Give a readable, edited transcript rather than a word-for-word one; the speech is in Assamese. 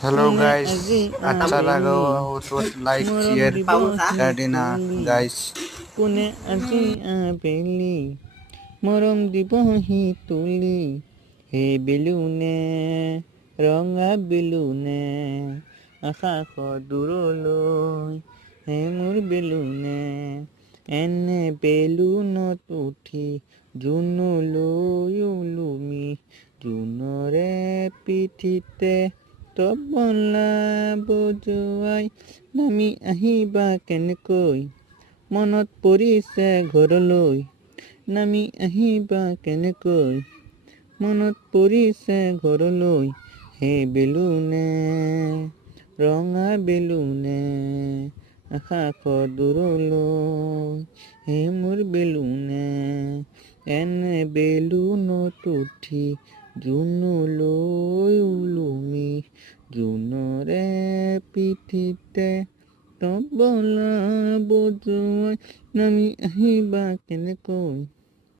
Hello কোনে guys, আজি अच्छा लगा আবেলি तो like মৰম share দিবহি कर देना তুলি guys। কোনে আজি আবেলি মৰম দিবহি তুলি হে বেলুনে ৰঙা বেলুনে আকাশৰ দূৰলৈ হে মোৰ বেলুনে এনে বেলুনত উঠি জোনলৈ ওলমি জোনৰে পিঠিতে তবলা বজোৱাই নামি আহিবা কেনেকৈ মনত পৰিছে ঘৰলৈ নামি আহিবা কেনেকৈ মনত পৰিছে ঘৰলৈ হে বেলুনে ৰঙা বেলুনে আকাশৰ দূৰলৈ হে মোৰ বেলুনে এনে বেলুনত উঠি জোনলৈ ওলমি জোনৰে পিঠিতে তবলা বজোৱাই নামি আহিবা কেনেকৈ